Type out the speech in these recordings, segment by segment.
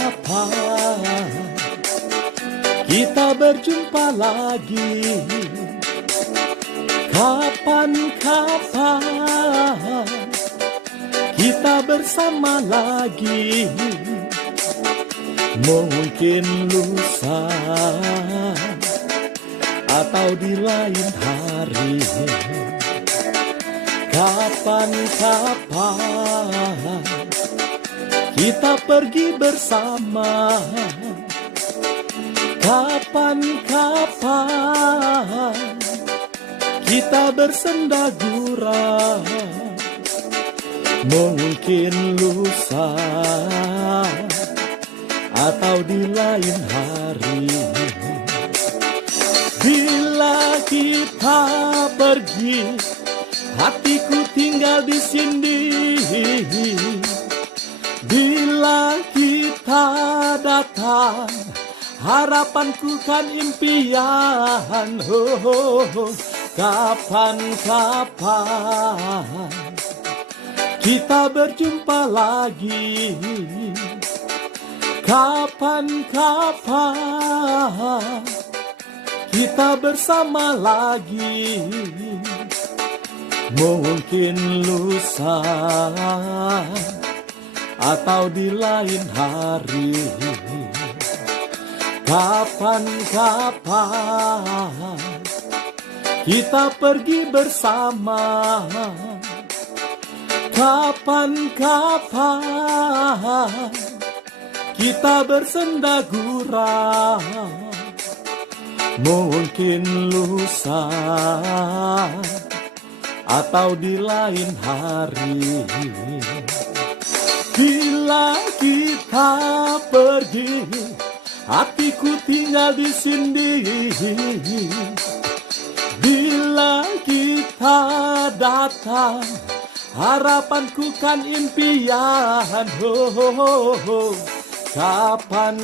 kapan kita berjumpa lagi? Kapan kita bersama lagi? Mungkin lusa atau di lain hari. Kapan kita pergi bersama? Kapan kita bersenda gurau? Mungkin lusa atau di lain hari. Bila kita pergi, hatiku tinggal di sini. Bila kita datang, harapanku kan impian. Kapan kita berjumpa lagi? Kapan kita bersama lagi? Mungkin lusa atau di lain hari. Kapan kita pergi bersama? Kapan kita bersenda gurau? Mungkin lusa atau di lain hari. Bila kita pergi, hatiku tinggal di sini. Bila kita datang, harapanku kan impian. Kapan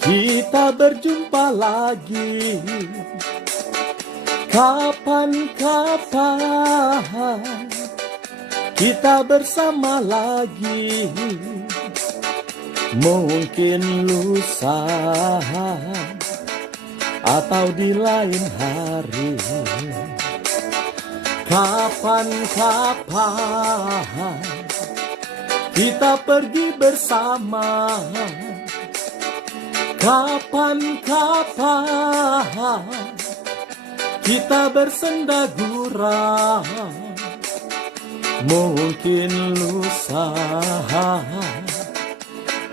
kita berjumpa lagi? Kapan kita bersama lagi? Mungkin lusa atau di lain hari. Kapan kita pergi bersama? Kapan kita bersenda gurau? Mungkin lusa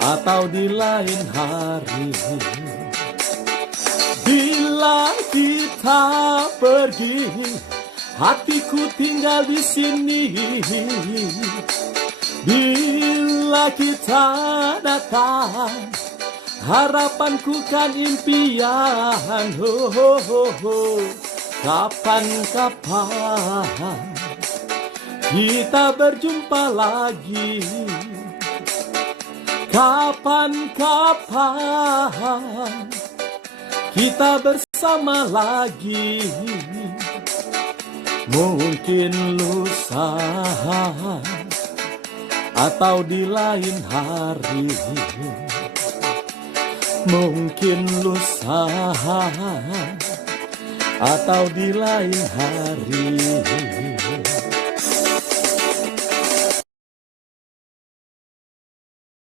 atau di lain hari. Bila kita pergi, hatiku tinggal di sini. Bila kita datang, harapanku kan impian. Kapan kita berjumpa lagi? Kapan kita bersama lagi? Mungkin lusa atau di lain hari. Mungkin lusa atau di lain hari.